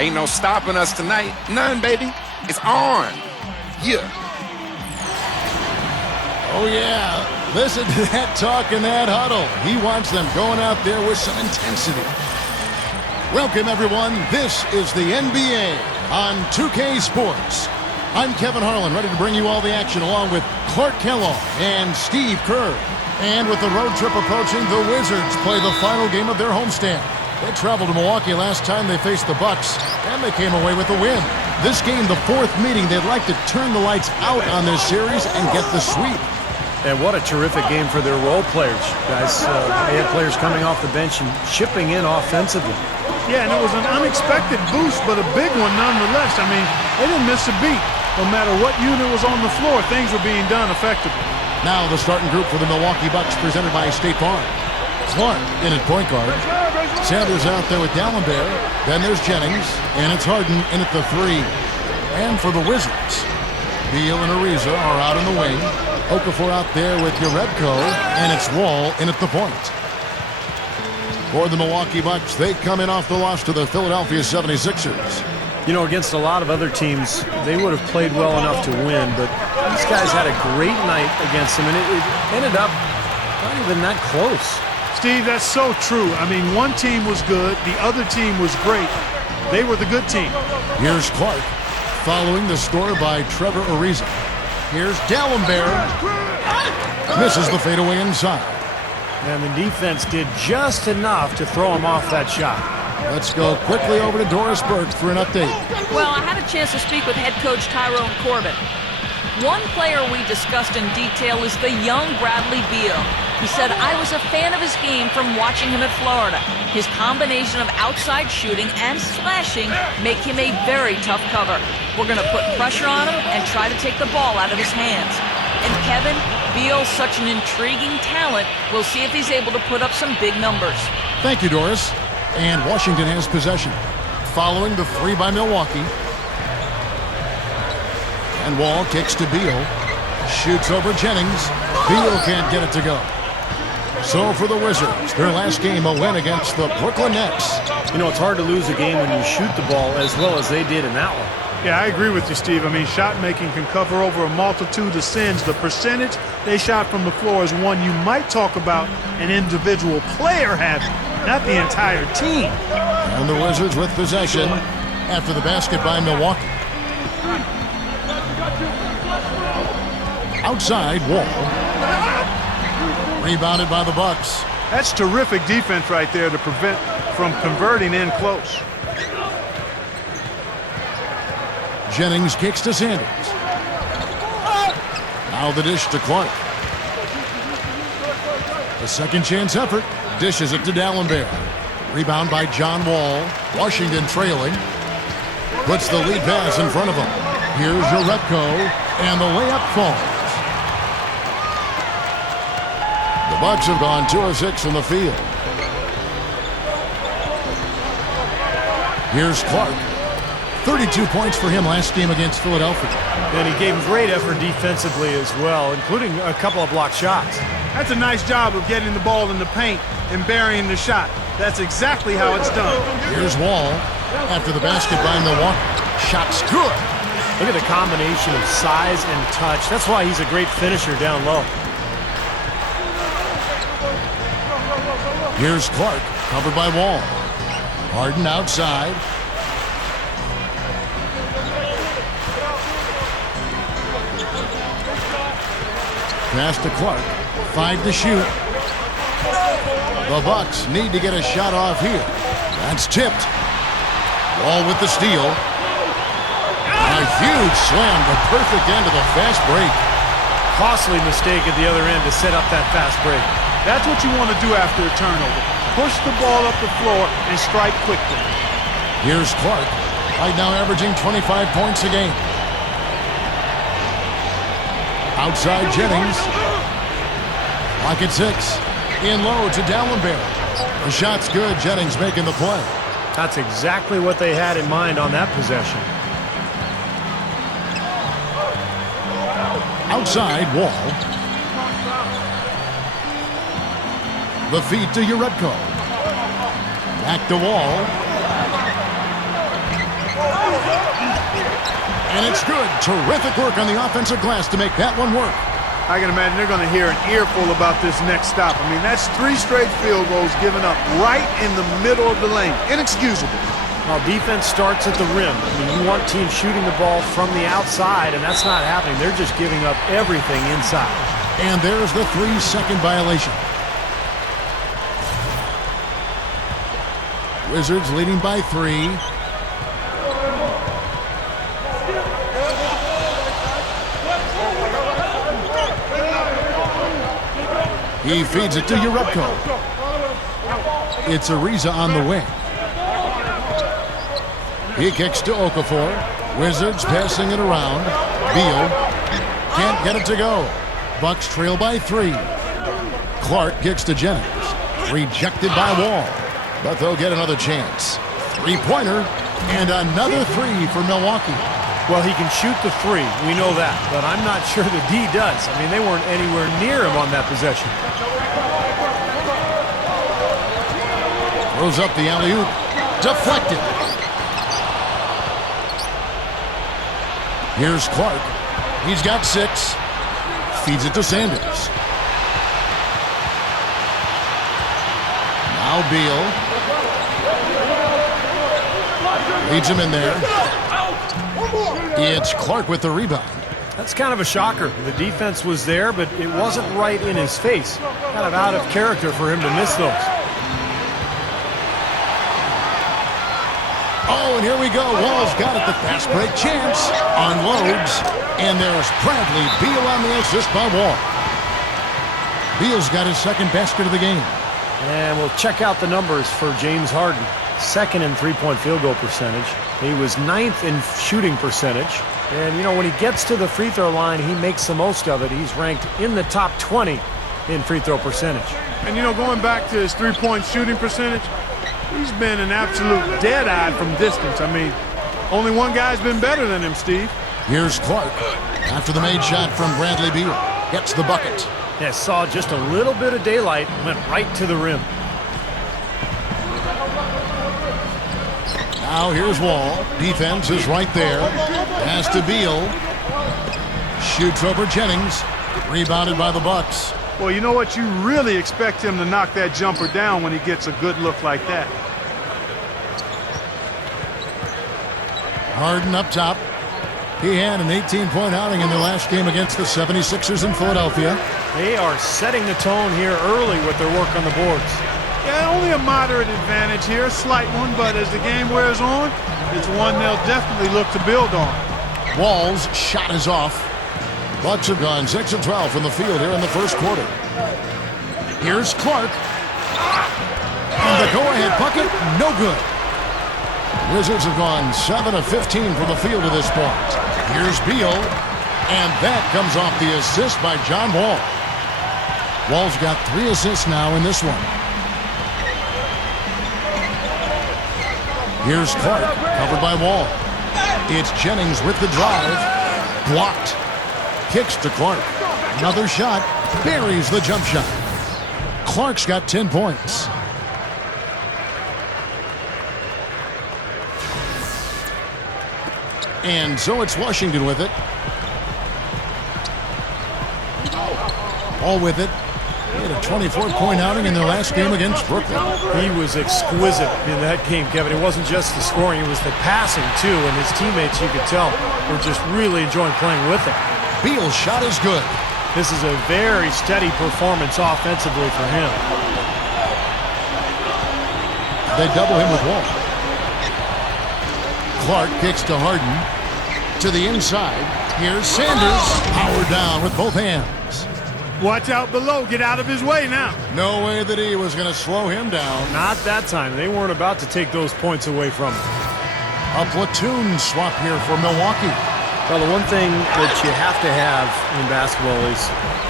Ain't no stopping us tonight. None, baby. It's on. Yeah. Oh, yeah. Listen to that talk in that huddle. He wants them going out there with some intensity. Welcome, everyone. This is the NBA on 2K Sports. I'm Kevin Harlan, ready to bring you all the action along with Clark Kellogg and Steve Kerr. And with the road trip approaching, the Wizards play the final game of their homestand. They traveled to Milwaukee last time they faced the Bucks, and they came away with a win. This game, the fourth meeting, they'd like to turn the lights out on this series and get the sweep. And what a terrific game for their role players, guys. They had players coming off the bench and chipping in offensively. Yeah, and it was an unexpected boost, but a big one nonetheless. I mean, they didn't miss a beat. No matter what unit was on the floor, things were being done effectively. Now the starting group for the Milwaukee Bucks presented by State Farm. Clark in at point guard. Sanders out there with D'Alembert. Then there's Jennings, and it's Harden in at the 3. And for the Wizards, Beal and Ariza are out in the wing. Okafor out there with Jerebko, and it's Wall in at the point. For the Milwaukee Bucks, they come in off the loss to the Philadelphia 76ers. You know, against a lot of other teams, they would have played well enough to win, but these guys had a great night against them, and it ended up not even that close. Steve, that's so true. I mean, one team was good, the other team was great. They were the good team. Here's Clark, following the score by Trevor Ariza. Here's D'Alembert. Misses the fadeaway inside. And the defense did just enough to throw him off that shot. Let's go quickly over to Doris Burke for an update. Well, I had a chance to speak with head coach Tyrone Corbin. One player we discussed in detail is the young Bradley Beal. He said, I was a fan of his game from watching him at Florida. His combination of outside shooting and slashing make him a very tough cover. We're going to put pressure on him and try to take the ball out of his hands. And Kevin, Beal's such an intriguing talent. We'll see if he's able to put up some big numbers. Thank you, Doris. And Washington has possession. Following the 3 by Milwaukee. And Wall kicks to Beal. Shoots over Jennings. Beal can't get it to go. So for the Wizards, their last game, a win against the Brooklyn Nets. You know, it's hard to lose a game when you shoot the ball as well as they did in that one. Yeah, I agree with you, Steve. I mean, shot making can cover over a multitude of sins. The percentage they shot from the floor is one you might talk about an individual player having, not the entire team. And the Wizards with possession after the basket by Milwaukee. Outside, Wall. Rebounded by the Bucks. That's terrific defense right there to prevent from converting in close. Jennings kicks to Sanders. Now the dish to Clark. A second chance effort. Dishes it to D'Alembert. Rebound by John Wall. Washington trailing. Puts the lead pass in front of him. Here's Jerebko, and the layup falls. The Bucks have gone 2 of 6 from the field. Here's Clark. 32 points for him last game against Philadelphia. And he gave great effort defensively as well, including a couple of blocked shots. That's a nice job of getting the ball in the paint and burying the shot. That's exactly how it's done. Here's Wall after the basket by Milwaukee. Shot's good. Look at the combination of size and touch. That's why he's a great finisher down low. Here's Clark, covered by Wall. Harden outside. Pass to Clark. 5 to shoot. The Bucks need to get a shot off here. That's tipped. Wall with the steal. A huge slam, the perfect end of the fast break. Costly mistake at the other end to set up that fast break. That's what you want to do after a turnover. Push the ball up the floor and strike quickly. Here's Clark, right now averaging 25 points a game. Outside Jennings. Lock at 6. In low to D'Alembert. The shot's good. Jennings making the play. That's exactly what they had in mind on that possession. Outside, Wall. The feed to Jerebko. Back to Wall. And it's good. Terrific work on the offensive glass to make that one work. I can imagine they're going to hear an earful about this next stop. I mean, that's 3 straight field goals given up right in the middle of the lane. Inexcusable. Well, defense starts at the rim. I mean, you want teams shooting the ball from the outside, and that's not happening. They're just giving up everything inside. And there's the 3-second violation. Wizards leading by 3. He feeds it to Urepko. It's Ariza on the wing. He kicks to Okafor. Wizards passing it around. Beal can't get it to go. Bucks trail by 3. Clark kicks to Jennings. Rejected by Wall. But they'll get another chance. 3-pointer and another 3 for Milwaukee. Well, he can shoot the 3. We know that. But I'm not sure the D does. I mean, they weren't anywhere near him on that possession. Throws up the alley-oop. Deflected. Here's Clark. He's got 6. Feeds it to Sanders. Now Beal. Leads him in there. It's Clark with the rebound. That's kind of a shocker. The defense was there, but it wasn't right in his face. Kind of out of character for him to miss those. Oh, and here we go. Wall's got it. The fast break chance. Unloads. And there's Bradley Beal on the assist by Wall. Beal's got his second basket of the game. And we'll check out the numbers for James Harden. Second in three-point field goal percentage. He was 9th in shooting percentage. And, you know, when he gets to the free throw line, he makes the most of it. He's ranked in the top 20 in free throw percentage. And, you know, going back to his three-point shooting percentage, he's been an absolute dead-eye from distance. I mean, only one guy's been better than him, Steve. Here's Clark. After the made shot from Bradley Beal. Gets the bucket. Yeah, saw just a little bit of daylight, went right to the rim. Now here's Wall. Defense is right there. Pass to Beal. Shoots over Jennings. Rebounded by the Bucks. Well, you know what? You really expect him to knock that jumper down when he gets a good look like that. Harden up top. He had an 18-point outing in their last game against the 76ers in Philadelphia. They are setting the tone here early with their work on the boards. Yeah, only a moderate advantage here, a slight one, but as the game wears on, it's one they'll definitely look to build on. Wall's shot is off. Bucks have gone 6 of 12 from the field here in the first quarter. Here's Clark. And the go-ahead bucket, no good. Wizards have gone 7 of 15 from the field to this point. Here's Beal. And that comes off the assist by John Wall. Wall's got 3 assists now in this one. Here's Clark, covered by Wall. It's Jennings with the drive. Blocked. Kicks to Clark. Another shot. Buries the jump shot. Clark's got 10 points. And so it's Washington with it. All with it. He had a 24-point outing in their last game against Brooklyn. He was exquisite in that game, Kevin. It wasn't just the scoring, it was the passing, too. And his teammates, you could tell, were just really enjoying playing with him. Beal's shot is good. This is a very steady performance offensively for him. They double him with Wall. Clark kicks to Harden. To the inside. Here's Sanders. Powered down with both hands. Watch out below. Get out of his way now. No way that he was going to slow him down. Not that time. They weren't about to take those points away from him. A platoon swap here for Milwaukee. Well, the one thing that you have to have in basketball is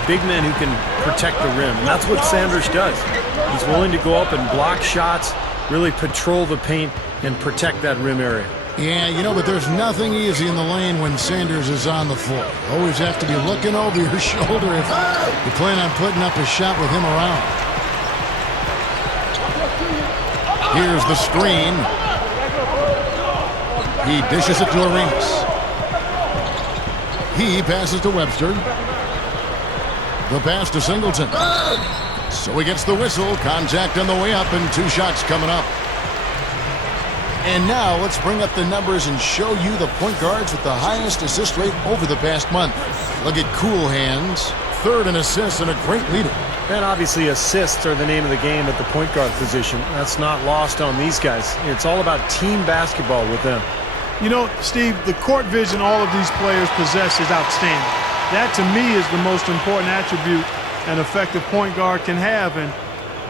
big men who can protect the rim. And that's what Sanders does. He's willing to go up and block shots, really patrol the paint, and protect that rim area. Yeah, you know, but there's nothing easy in the lane when Sanders is on the floor. Always have to be looking over your shoulder if you plan on putting up a shot with him around. Here's the screen. He dishes it to Arenas. He passes to Webster. The pass to Singleton. So he gets the whistle. Contact on the way up and 2 shots coming up. And now let's bring up the numbers and show you the point guards with the highest assist rate over the past month. Look at Cool Hands, 3rd in assists and a great leader. And obviously assists are the name of the game at the point guard position. That's not lost on these guys. It's all about team basketball with them. You know, Steve, the court vision all of these players possess is outstanding. That, to me, is the most important attribute an effective point guard can have, and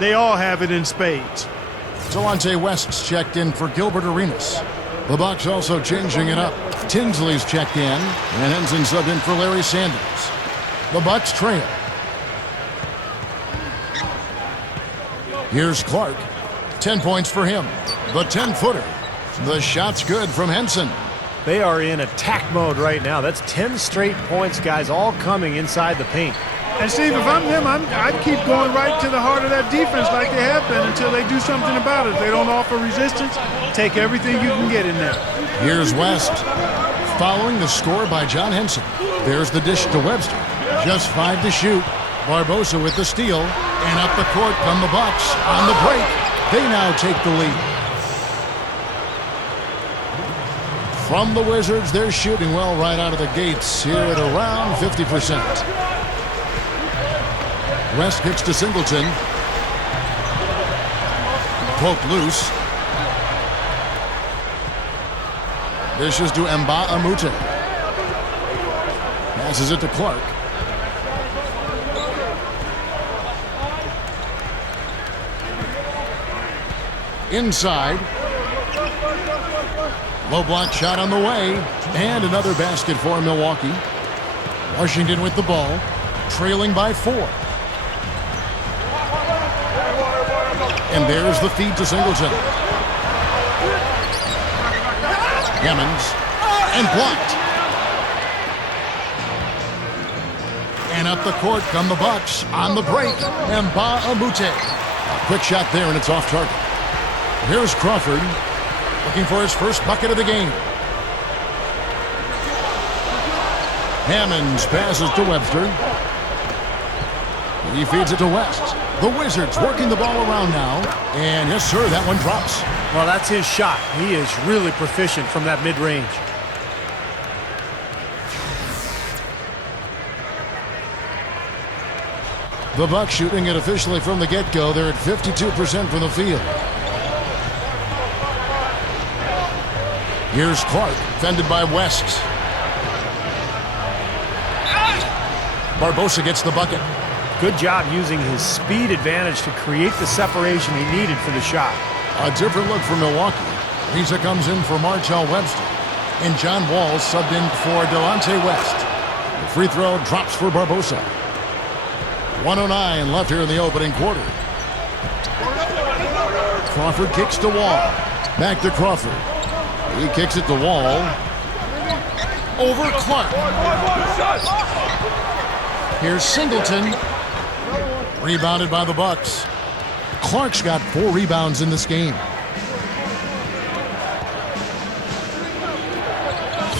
they all have it in spades. Delonte West's checked in for Gilbert Arenas. The Bucks also changing it up. Tinsley's checked in, and Henson subbed in for Larry Sanders. The Bucks trail. Here's Clark. 10 points for him. The 10-footer. The shot's good from Henson. They are in attack mode right now. That's 10 straight points, guys, all coming inside the paint. And Steve, if I'm them, I'd keep going right to the heart of that defense like they have been until they do something about it. If they don't offer resistance, take everything you can get in there. Here's West. Following the score by John Henson. There's the dish to Webster. Just 5 to shoot. Barbosa with the steal. And up the court come the Bucks on the break. They now take the lead. From the Wizards, they're shooting well right out of the gates here at around 50%. West kicks to Singleton. Poked loose. Dishes to Nba2K13. Passes it to Clark. Inside. Low block shot on the way. And another basket for Milwaukee. Washington with the ball. Trailing by 4. And there's the feed to Singleton. Hammonds. And blocked. And up the court come the Bucks on the break. Nba2K13. A quick shot there, and it's off target. Here's Crawford. Looking for his first bucket of the game. Hammonds passes to Webster. He feeds it to West. The Wizards working the ball around now. And yes, sir, that one drops. Well, that's his shot. He is really proficient from that mid-range. The Bucks shooting it officially from the get-go. They're at 52% from the field. Here's Clark, fended by West. Barbosa gets the bucket. Good job using his speed advantage to create the separation he needed for the shot. A different look for Milwaukee. Risa comes in for Marshall Webster. And John Wall subbed in for Delonte West. The free throw drops for Barbosa. 1:09 left here in the opening quarter. Crawford kicks to Wall. Back to Crawford. He kicks it to Wall. Over Clark. Here's Singleton. Rebounded by the Bucks. Clark's got 4 rebounds in this game.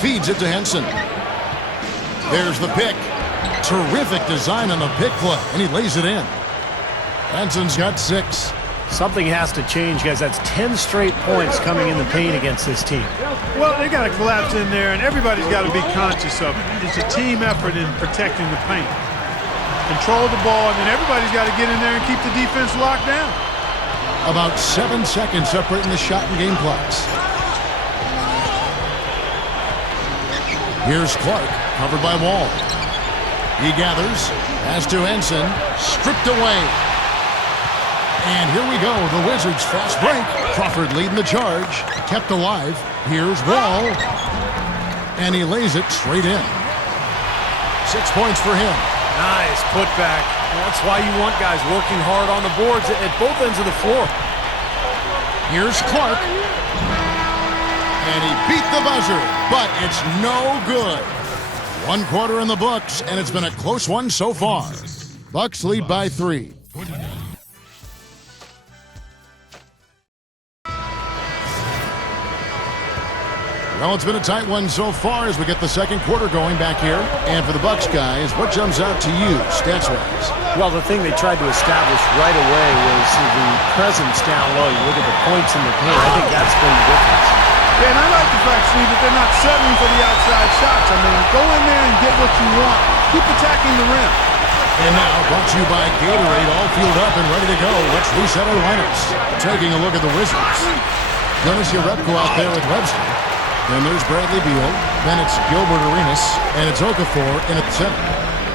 Feeds it to Henson. There's the pick. Terrific design on the pick play, and he lays it in. Henson's got 6. Something has to change, guys. That's 10 straight points coming in the paint against this team. Well, they got to collapse in there, and everybody's got to be conscious of it. It's a team effort in protecting the paint. Control the ball, and then everybody's got to get in there and keep the defense locked down. About 7 seconds separating the shot and game clocks. Here's Clark, covered by Wall. He gathers, pass to Henson, stripped away. And here we go, the Wizards fast break. Crawford leading the charge, kept alive. Here's Wall, and he lays it straight in. 6 points for him. Nice putback. That's why you want guys working hard on the boards at both ends of the floor. Here's Clark. And he beat the buzzer, but it's no good. 1 quarter in the books, and it's been a close one so far. Bucks lead by 3. Well, it's been a tight one so far as we get the second quarter going back here. And for the Bucks guys, what jumps out to you stats-wise? Well, the thing they tried to establish right away was the presence down low. You look at the points in the paint. I think that's been the difference. Yeah, and I like the fact, Steve, that they're not settling for the outside shots. I mean, go in there and get what you want. Keep attacking the rim. And now, brought to you by Gatorade, all fueled up and ready to go. Let's reset our lineups. Taking a look at the Wizards. Jonas Jerebko out there with Webster. Then there's Bradley Beal. Then it's Gilbert Arenas. And it's Okafor in at the center.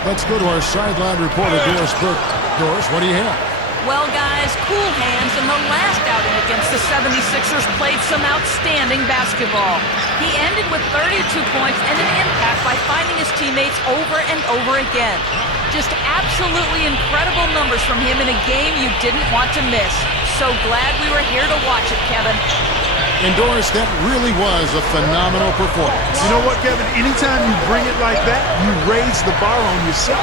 Let's go to our sideline reporter, Doris Burke. Doris, what do you have? Well, guys, cool hands in the last outing against the 76ers played some outstanding basketball. He ended with 32 points and an impact by finding his teammates over and over again. Just absolutely incredible numbers from him in a game you didn't want to miss. So glad we were here to watch it, Kevin. And Doris, that really was a phenomenal performance. You know what, Kevin? Anytime you bring it like that, you raise the bar on yourself.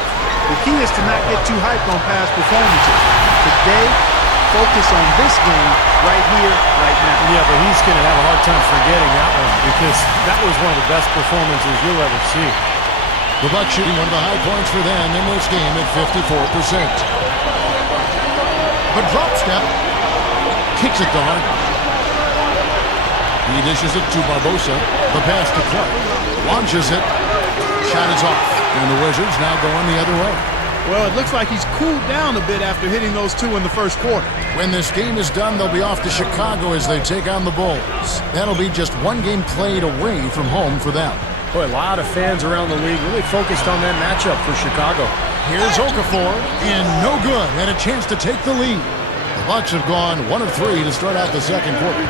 The key is to not get too hyped on past performances. Today, focus on this game right here, right now. Yeah, but he's going to have a hard time forgetting that one because that was one of the best performances you'll ever see. The Bucks shooting one of the high points for them in this game at 54%. But drop step. Kicks it to Harden. He dishes it to Barbosa. The pass to Clark. Launches it. Shot is off. And the Wizards now going the other way. Well, it looks like he's cooled down a bit after hitting those two in the first quarter. When this game is done, they'll be off to Chicago as they take on the Bulls. That'll be just one game played away from home for them. Boy, a lot of fans around the league really focused on that matchup for Chicago. Here's Okafor, and no good, and a chance to take the lead. The Bucks have gone 1 of 3 to start out the second quarter.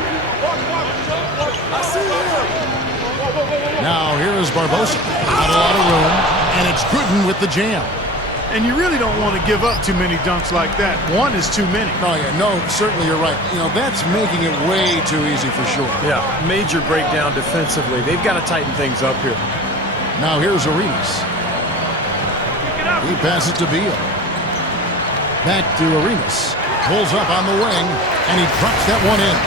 Now here is Barbosa. Not a lot of room, and it's Gooden with the jam. And you really don't want to give up too many dunks like that. One is too many. Oh, yeah, no, certainly you're right. You know, that's making it way too easy for sure. Yeah, major breakdown defensively. They've got to tighten things up here. Now here's Arenas. He passes to Beal. Back to Arenas. Pulls up on the wing, and he drops that one in.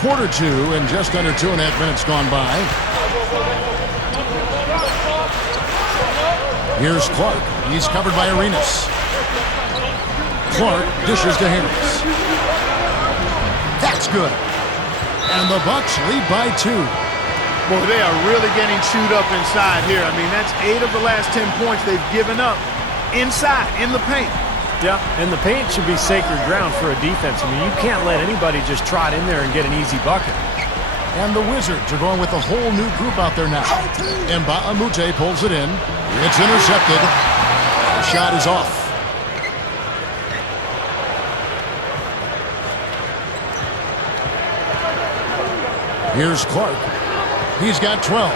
Quarter 2, and just under 2.5 minutes gone by. Here's Clark. He's covered by Arenas. Clark dishes to Harris. That's good. And the Bucks lead by 2. Boy, they are really getting chewed up inside here. I mean, that's 8 of the last 10 points they've given up inside, in the paint. Yeah, and the paint should be sacred ground for a defense. I mean, you can't let anybody just trot in there and get an easy bucket. And the Wizards are going with a whole new group out there now. Mbaamute pulls it in. It's intercepted. The shot is off. Here's Clark. He's got 12.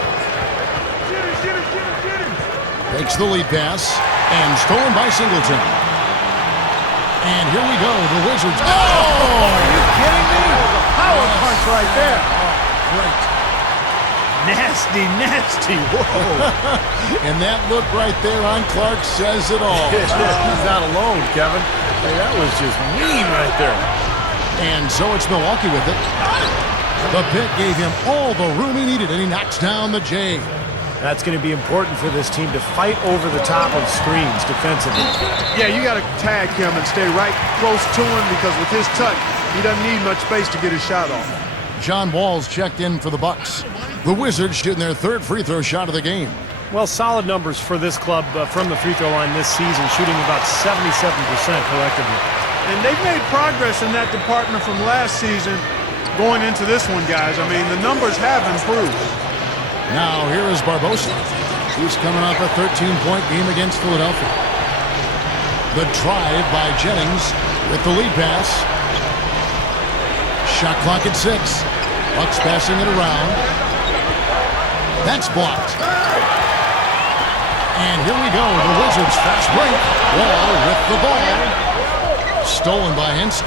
Takes the lead pass. And stolen by Singleton. And here we go. The Wizards. Oh! Are you kidding me? That was a power punch right there. Great. Nasty, nasty. Whoa. And that look right there on Clark says it all. He's not alone, Kevin. Hey, that was just mean right there. And so it's Milwaukee with it. The pit gave him all the room he needed, and he knocks down the J. That's going to be important for this team to fight over the top of screens defensively. Yeah, you got to tag him and stay right close to him because with his touch, he doesn't need much space to get his shot off. John Wall's checked in for the Bucks. The Wizards shooting their third free throw shot of the game. Well, solid numbers for this club from the free throw line this season, shooting about 77% collectively. And they've made progress in that department from last season going into this one, guys. I mean, the numbers have improved. Now, here is Barbosa. He's coming off a 13-point game against Philadelphia. The drive by Jennings with the lead pass. Shot clock at 6. Bucks passing it around. That's blocked. And here we go. The Wizards fast break. Wall with the ball. Stolen by Henson.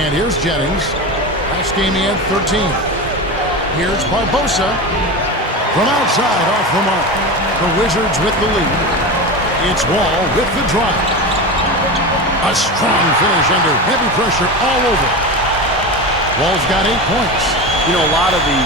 And here's Jennings. Last game he had 13. Here's Barbosa. From outside off the mark. The Wizards with the lead. It's Wall with the drive. A strong finish under heavy pressure all over. Wall's got 8 points. You know, a lot of the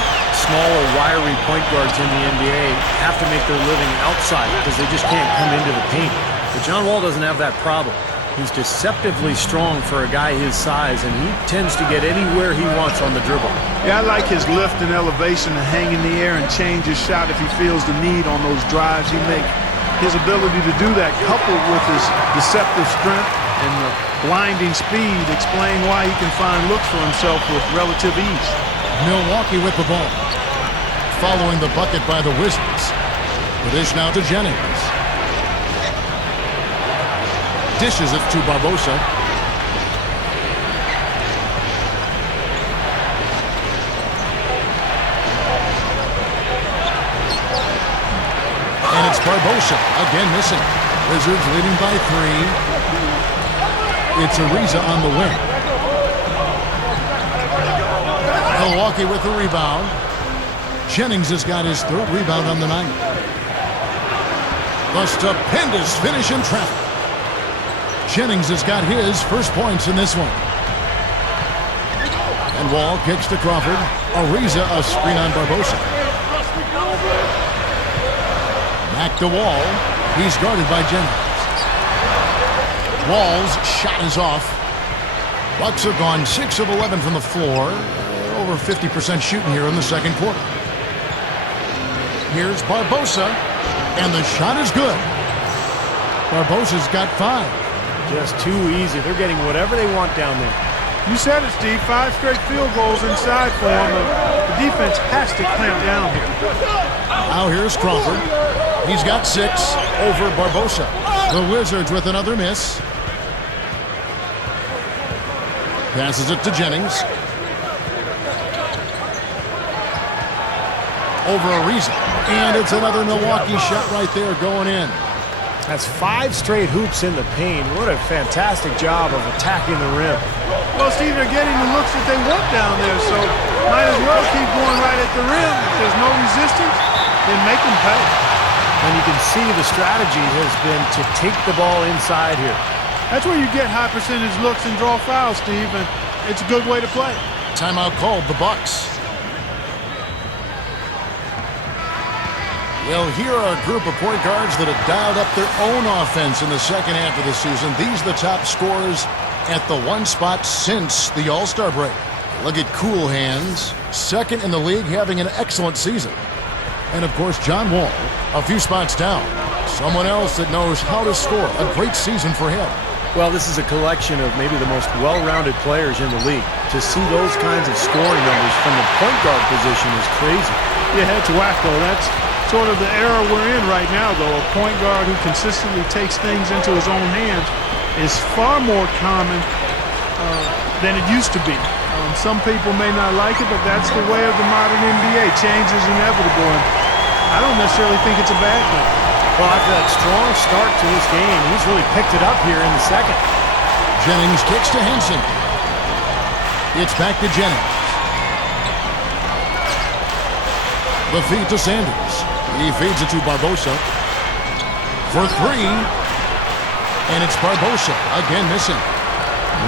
smaller, wiry point guards in the NBA have to make their living outside because they just can't come into the paint. But John Wall doesn't have that problem. He's deceptively strong for a guy his size, and he tends to get anywhere he wants on the dribble. Yeah, I like his lift and elevation to hang in the air and change his shot if he feels the need on those drives he makes. His ability to do that, coupled with his deceptive strength and the blinding speed, explain why he can find looks for himself with relative ease. Milwaukee with the ball. Following the bucket by the Wizards. The dish now to Jennings. Dishes it to Barbosa. And it's Barbosa, again missing. Wizards leading by 3. It's Ariza on the wing. Milwaukee with the rebound. Jennings has got his 3rd rebound on the night. The stupendous finish in traffic. Jennings has got his first points in this one. And Wall kicks to Crawford. Ariza a screen on Barbosa. Back to Wall. He's guarded by Jennings. Wall's shot is off. Bucks have gone 6 of 11 from the floor. Over 50% shooting here in the second quarter. Here's Barbosa. And the shot is good. Barbosa's got 5. Just too easy. They're getting whatever they want down there. You said it, Steve. 5 straight field goals inside for him. The defense has to clamp down here. Now here's Crawford. He's got 6 over Barbosa. The Wizards with another miss. Passes it to Jennings. Over Ariza. And it's another Milwaukee shot right there going in. That's 5 straight hoops in the paint. What a fantastic job of attacking the rim. Well, Steve, they're getting the looks that they want down there, so might as well keep going right at the rim. If there's no resistance, then make them pay. And you can see the strategy has been to take the ball inside here. That's where you get high percentage looks and draw fouls, Steve, and it's a good way to play. Timeout called, the Bucks. Well, here are a group of point guards that have dialed up their own offense in the second half of the season. These are the top scorers at the one spot since the All-Star break. Look at Cool Hands, second in the league, having an excellent season. And, of course, John Wall, a few spots down. Someone else that knows how to score. A great season for him. Well, this is a collection of maybe the most well-rounded players in the league. To see those kinds of scoring numbers from the point guard position is crazy. Yeah, it's wacko. That's sort of the era we're in right now, though. A point guard who consistently takes things into his own hands is far more common than it used to be. Some people may not like it, but that's the way of the modern NBA. Change is inevitable, and I don't necessarily think it's a bad thing. Well, after that strong start to this game, he's really picked it up here in the second. Jennings kicks to Henson. It's back to Jennings. The feed to Sanders. He feeds it to Barbosa. For 3. And it's Barbosa, again missing.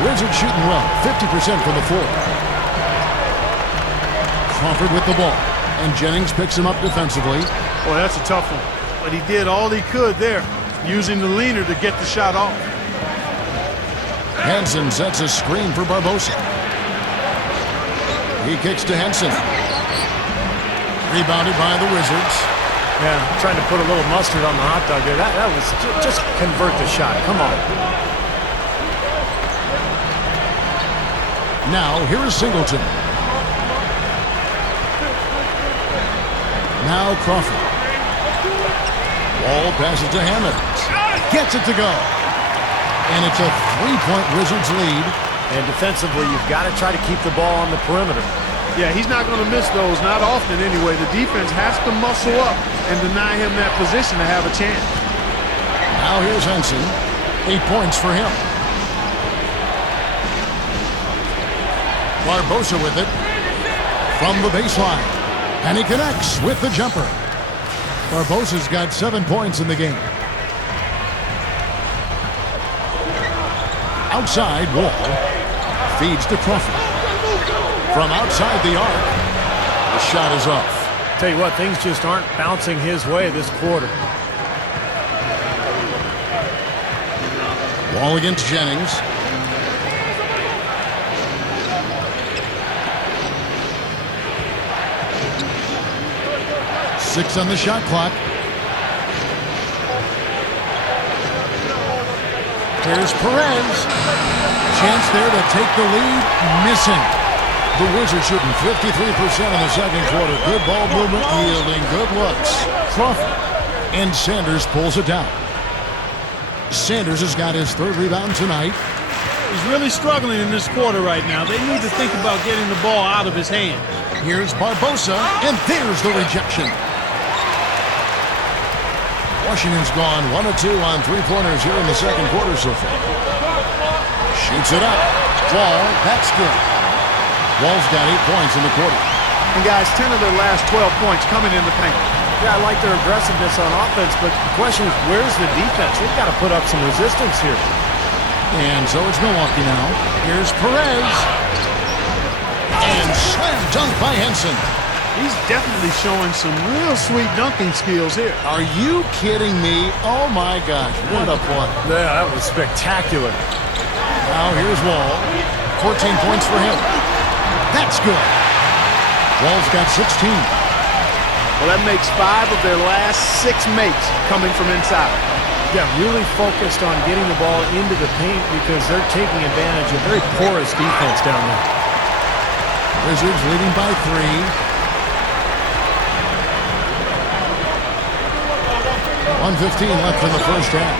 Wizards shooting well, 50% from the floor. Crawford with the ball. And Jennings picks him up defensively. Boy, that's a tough one. But he did all he could there, using the leaner to get the shot off. Henson sets a screen for Barbosa. He kicks to Henson. Rebounded by the Wizards. Yeah, trying to put a little mustard on the hot dog there. That was just convert the shot. Come on. Now, here is Singleton. Now Crawford. Wall passes to Hammond. Gets it to go. And it's a 3-point Wizards lead. And defensively, you've got to try to keep the ball on the perimeter. Yeah, he's not going to miss those, not often anyway. The defense has to muscle up and deny him that position to have a chance. Now here's Henson. 8 points for him. Barbosa with it from the baseline. And he connects with the jumper. Barbosa's got 7 points in the game. Outside, Wall feeds to Crawford. From outside the arc, the shot is off. Tell you what, things just aren't bouncing his way this quarter. Wall against Jennings. Six on the shot clock. Here's Perez. Chance there to take the lead. Missing. The Wizards shooting 53% in the second quarter. Good ball movement, yielding good looks. Crawford. And Sanders pulls it down. Sanders has got his third rebound tonight. He's really struggling in this quarter right now. They need to think about getting the ball out of his hand. Here's Barbosa, and there's the rejection. Washington's gone 1 of 2 on three-pointers here in the second quarter so far. Shoots it up. Wall, that's good. Wall's got 8 points in the quarter. And guys, 10 of their last 12 points coming in the paint. Yeah, I like their aggressiveness on offense, but the question is, where's the defense? They've got to put up some resistance here. And so it's Milwaukee now. Here's Perez. And slam dunk by Henson. He's definitely showing some real sweet dunking skills here. Are you kidding me? Oh my gosh, what a play. Yeah, that was spectacular. Now here's Wall. 14 points for him. That's good. Wall's got 16. Well, that makes 5 of their last 6 makes coming from inside. Yeah, really focused on getting the ball into the paint because they're taking advantage of very porous defense down there. Wizards leading by 3. 1:15 left in the first half.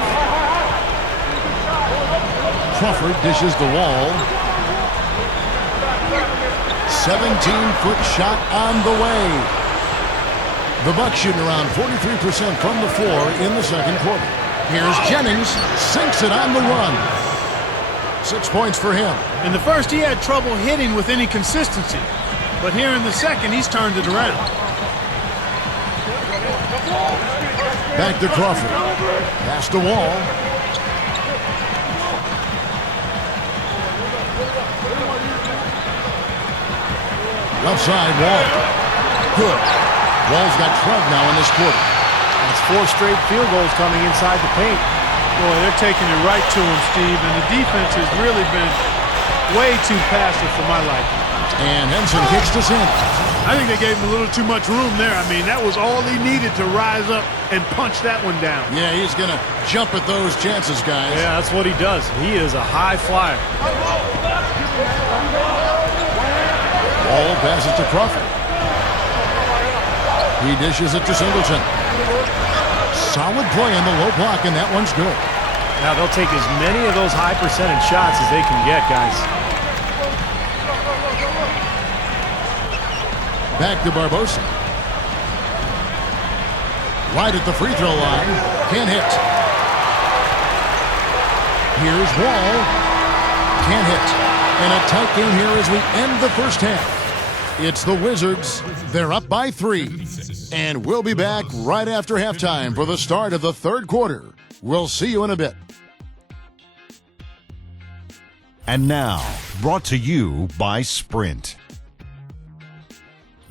Crawford dishes the Wall. 17-foot shot on the way. The Bucks shooting around 43% from the floor in the second quarter. Here's Jennings, sinks it on the run. 6 points for him. In the first, he had trouble hitting with any consistency. But here in the second, he's turned it around. Back to Crawford. Pass to Wall. Left side, Wall. Good. Wall's got 12 now in this quarter. That's 4 straight field goals coming inside the paint. Boy, they're taking it right to him, Steve, and the defense has really been way too passive for my liking. And Henson kicks to Sanders. I think they gave him a little too much room there. I mean, that was all he needed to rise up and punch that one down. Yeah, he's going to jump at those chances, guys. Yeah, that's what he does. He is a high flyer. Wall passes to Crawford. He dishes it to Singleton. Solid play on the low block, and that one's good. Now they'll take as many of those high percentage shots as they can get, guys. Back to Barbosa. Right at the free throw line. Can't hit. Here's Wall. Can't hit. And a tight game here as we end the first half. It's the Wizards. They're up by 3. And we'll be back right after halftime for the start of the third quarter. We'll see you in a bit. And now, brought to you by Sprint.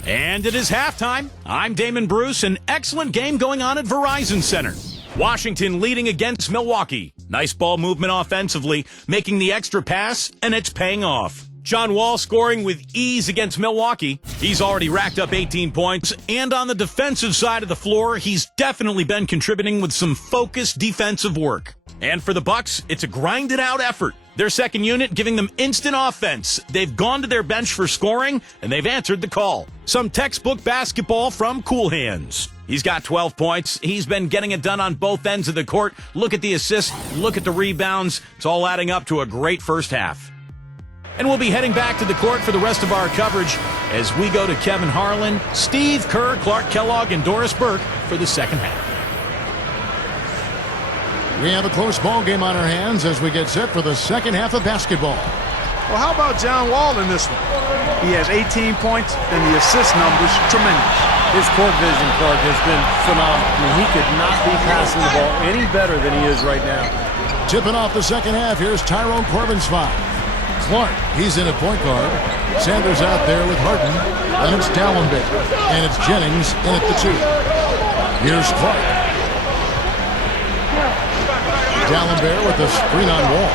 And it is halftime. I'm Damon Bruce. An excellent game going on at Verizon Center. Washington leading against Milwaukee. Nice ball movement offensively, making the extra pass, and it's paying off. John Wall scoring with ease against Milwaukee. He's already racked up 18 points, and on the defensive side of the floor, he's definitely been contributing with some focused defensive work. And for the Bucks, it's a grinded-out effort. Their second unit giving them instant offense. They've gone to their bench for scoring, and they've answered the call. Some textbook basketball from Cool Hands. He's got 12 points. He's been getting it done on both ends of the court. Look at the assists. Look at the rebounds. It's all adding up to a great first half. And we'll be heading back to the court for the rest of our coverage as we go to Kevin Harlan, Steve Kerr, Clark Kellogg, and Doris Burke for the second half. We have a close ball game on our hands as we get set for the second half of basketball. Well, how about John Wall in this one? He has 18 points, and the assist numbers tremendous. His court vision, Clark, has been phenomenal. I mean, he could not be passing the ball any better than he is right now. Tipping off the second half. Here's Tyrone Corbin's foul. Clark, he's in at point guard. Sanders out there with Harden. And it's Dallenberg. And it's Jennings in at the 2. Here's Clark. Dallenberg with the screen on Wall.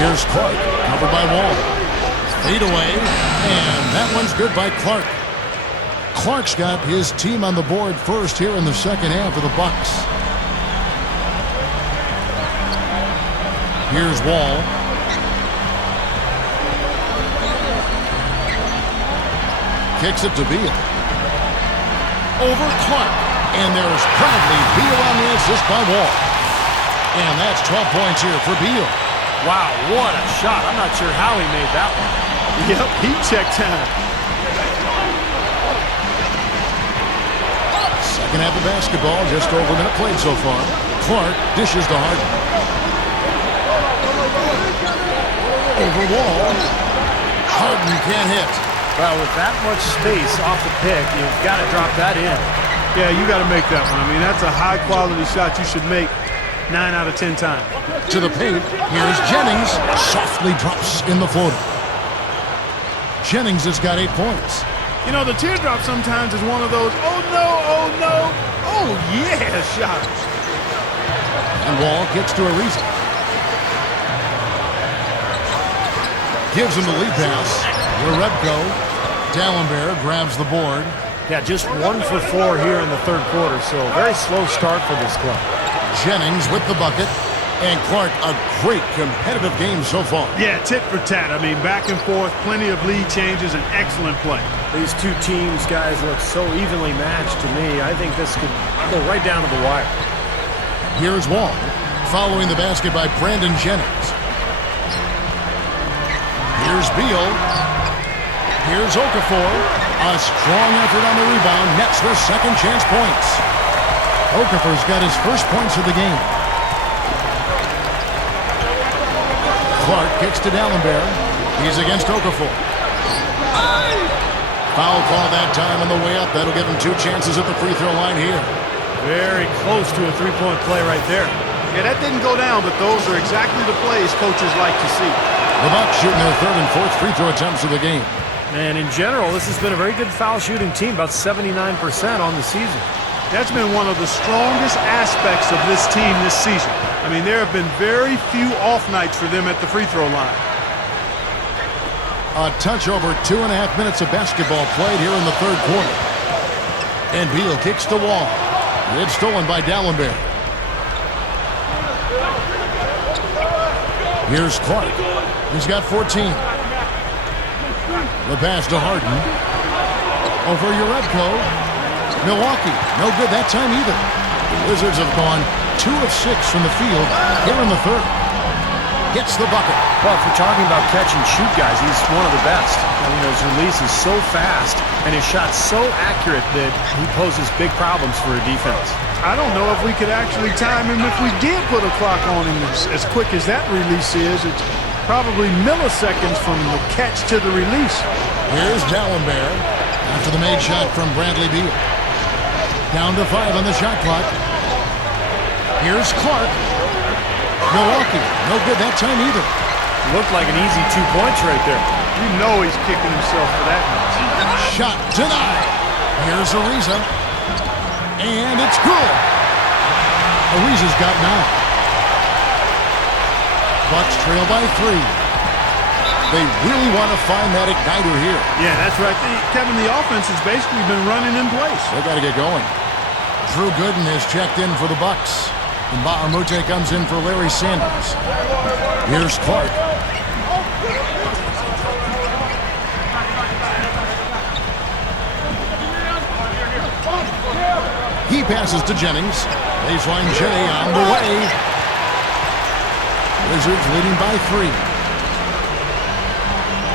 Here's Clark, covered by Wall. Fade away, and that one's good by Clark. Clark's got his team on the board first here in the second half of the Bucks. Here's Wall. Kicks it to Beal. Over Clark. And there's probably Beal on the assist by Wall. And that's 12 points here for Beal. Wow, what a shot. I'm not sure how he made that one. Yep, he checked time. Second half of basketball, just over a minute played so far. Clark dishes to Harden. Over Wall. Harden can't hit. Well, with that much space off the pick, you've got to drop that in. Yeah, you got to make that one. I mean, that's a high-quality shot you should make 9 out of 10 times. To the paint, here's Jennings. Softly drops in the floater. Jennings has got 8 points. You know, the teardrop sometimes is one of those, oh no, oh yeah shots. And Wall kicks to Ariza. Gives him the lead pass. Jerebko. Dallenberg grabs the board. Yeah, just 1 for 4 here in the third quarter, so very slow start for this club. Jennings with the bucket. And Clark, a great competitive game so far. Yeah, tit for tat. I mean, back and forth, plenty of lead changes, and excellent play. These two teams, guys, look so evenly matched to me. I think this could go right down to the wire. Here's Wall, following the basket by Brandon Jennings. Here's Beal. Here's Okafor. A strong effort on the rebound. Nets with second chance points. Okafor's got his first points of the game. Clark kicks to Dallenberg. He's against Okafor. Foul call that time on the way up. That'll give him 2 chances at the free throw line here. Very close to a three-point play right there. Yeah, that didn't go down, but those are exactly the plays coaches like to see. The Bucks shooting their third and fourth free throw attempts of the game. And in general, this has been a very good foul shooting team, about 79% on the season. That's been one of the strongest aspects of this team this season. I mean, there have been very few off nights for them at the free throw line. A touch over 2.5 minutes of basketball played here in the third quarter. And Beal kicks the Wall. It's stolen by Dallenberg. Here's Clark. He's got 14. The pass to Harden. Over Jerebko. Milwaukee, no good that time either. The Wizards have gone 2 of 6 from the field here in the third. Gets the bucket. Well, if we're talking about catch and shoot guys, he's one of the best. I mean, his release is so fast and his shot's so accurate that he poses big problems for a defense. I don't know if we could actually time him if we did put a clock on him as quick as that release is. It's probably milliseconds from the catch to the release. Here's Dallenberg after the made shot from Bradley Beal. Down to 5 on the shot clock. Here's Clark. Milwaukee, no good that time either. Looked like an easy 2 points right there. You know he's kicking himself for that. Shot denied. Here's Ariza. And it's good. Ariza's got 9. Bucks trail by 3. They really want to find that igniter here. Yeah, that's right. Kevin, the offense has basically been running in place. They got to get going. Drew Gooden is checked in for the Bucks. And Bahamute comes in for Larry Sanders. Here's Clark. He passes to Jennings. Baseline J on the way. Wizards leading by 3.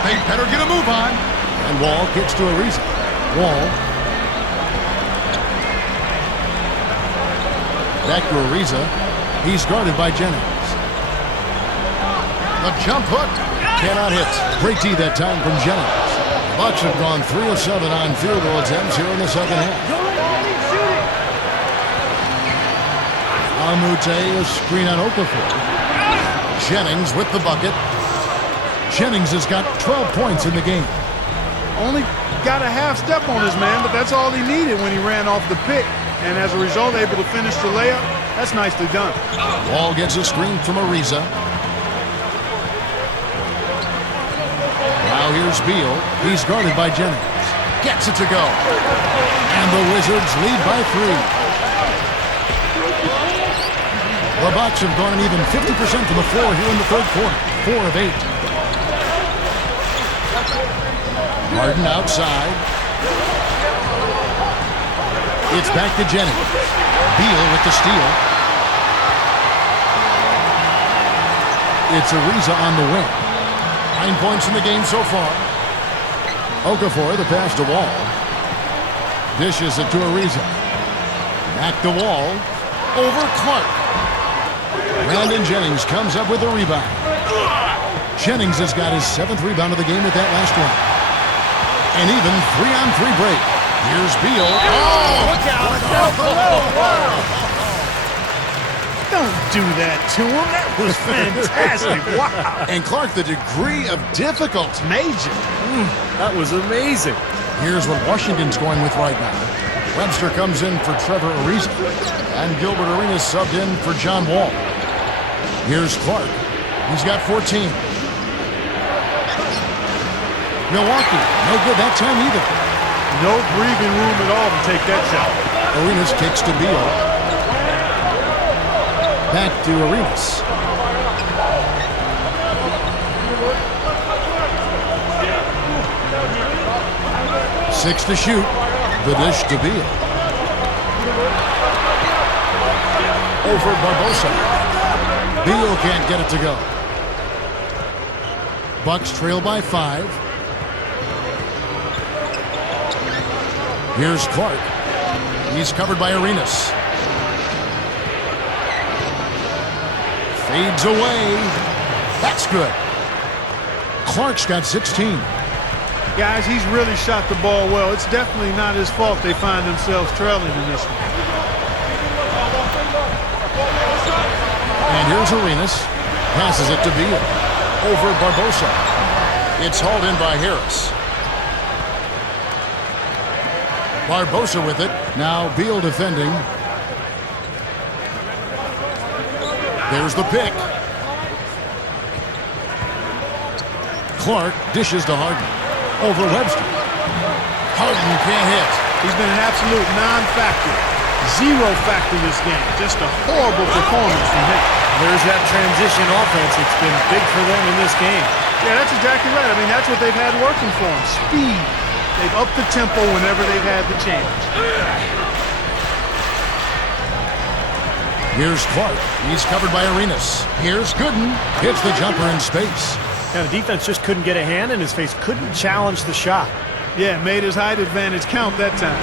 They better get a move on. And Wall kicks to Ariza. Wall. Back to Ariza. He's guarded by Jennings. The jump hook. Cannot hit. Great D that time from Jennings. The Bucks have gone 3 of 7 on field goal attempts here in the second half. Amute, a screen on Okafor. Jennings with the bucket. Jennings has got 12 points in the game. Only got a half step on his man, but that's all he needed when he ran off the pick. And as a result, able to finish the layup. That's nicely done. Wall gets a screen from Ariza. Now here's Beal. He's guarded by Jennings. Gets it to go. And the Wizards lead by 3. The Bucks have gone an even 50% from the floor here in the third quarter. 4 of 8. Harden outside. It's back to Jennings. Beal with the steal. It's Ariza on the wing. 9 points in the game so far. Okafor, the pass to Wall. Dishes it to Ariza. Back to Wall. Over Clark. Brandon Jennings comes up with a rebound. Jennings has got his 7th rebound of the game with that last one. An even 3-on-3 break. Here's Beal. Oh! Look out! Don't do that to him. That was fantastic. Wow. And Clark, the degree of difficulty. Major. That was amazing. Here's what Washington's going with right now. Webster comes in for Trevor Ariza. And Gilbert Arenas subbed in for John Wall. Here's Clark. He's got 14. Milwaukee, no good that time either. No breathing room at all to take that shot. Arenas kicks to Beal. Back to Arenas. Six to shoot. The dish to Beal. Over Barbosa. Beal can't get it to go. Bucks trail by 5. Here's Clark. He's covered by Arenas. Fades away. That's good. Clark's got 16. Guys, he's really shot the ball well. It's definitely not his fault they find themselves trailing in this one. And here's Arenas. Passes it to Beal. Over Barbosa. It's hauled in by Harris. Barbosa with it. Now Beal defending. There's the pick. Clark dishes to Harden. Over Webster. Harden can't hit. He's been an absolute non-factor. 0 factor this game. Just a horrible performance from him. There's that transition offense. It's been big for them in this game. Yeah, that's exactly right. I mean, that's what they've had working for them. Speed. They've upped the tempo whenever they've had the chance. Here's Clark. He's covered by Arenas. Here's Gooden. Hits the jumper in space. Yeah, the defense just couldn't get a hand in his face. Couldn't challenge the shot. Yeah, made his height advantage count that time.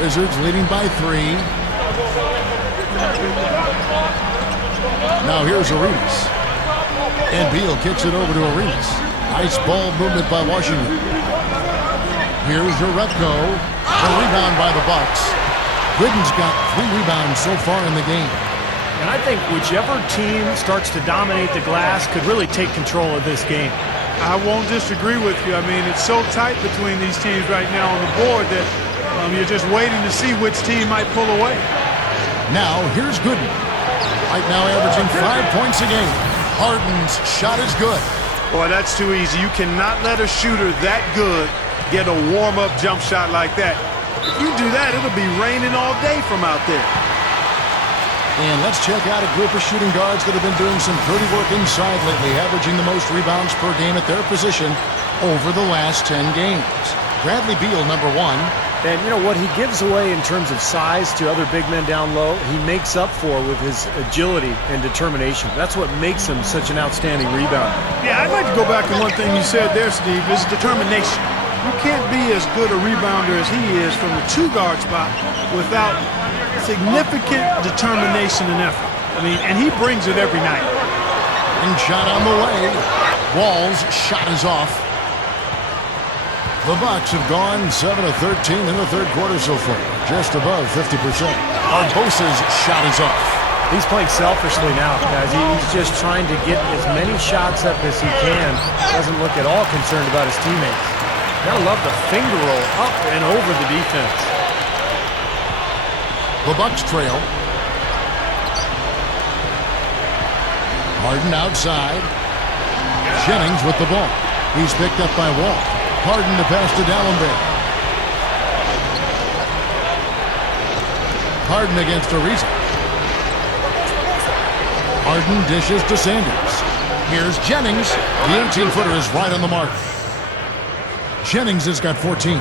Wizards leading by 3. Now here's Arenas. And Beal kicks it over to Arenas. Nice ball movement by Washington. Here's Jerebko. The rebound by the Bucks. Gooden's got 3 rebounds so far in the game. And I think whichever team starts to dominate the glass could really take control of this game. I won't disagree with you. I mean, it's so tight between these teams right now on the board that you're just waiting to see which team might pull away. Now, here's Gooden. Right now averaging 5 points a game. Harden's shot is good. Boy, that's too easy. You cannot let a shooter that good get a warm-up jump shot like that. If you do that, it'll be raining all day from out there. And let's check out a group of shooting guards that have been doing some dirty work inside lately, averaging the most rebounds per game at their position over the last 10 games. Bradley Beal, number 1. And you know what he gives away in terms of size to other big men down low, he makes up for with his agility and determination. That's what makes him such an outstanding rebounder. Yeah, I'd like to go back to one thing you said there, Steve, is determination. You can't be as good a rebounder as he is from the 2-guard spot without significant determination and effort. I mean, and he brings it every night. And shot on the way. Wall's shot is off. The Bucks have gone 7 of 13 in the third quarter so far, just above 50%. Barbosa's shot is off. He's playing selfishly now, guys. He's just trying to get as many shots up as he can. Doesn't look at all concerned about his teammates. Gotta love the finger roll up and over the defense. The Bucks trail. Harden outside. Jennings with the ball. He's picked up by Wall. Harden to pass to Dallenberg. Harden against Ariza. Harden dishes to Sanders. Here's Jennings. The 18-footer is right on the mark. Jennings has got 14.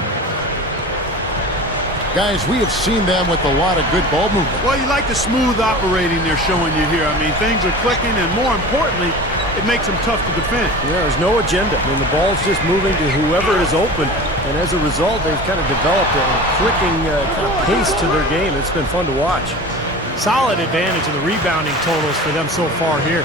Guys, we have seen them with a lot of good ball movement. Well, you like the smooth operating they're showing you here. I mean, things are clicking, and more importantly, it makes them tough to defend. Yeah, there's no agenda. I mean, the ball's just moving to whoever is open, and as a result, they've kind of developed a clicking kind of pace to their game. It's been fun to watch. Solid advantage in the rebounding totals for them so far here.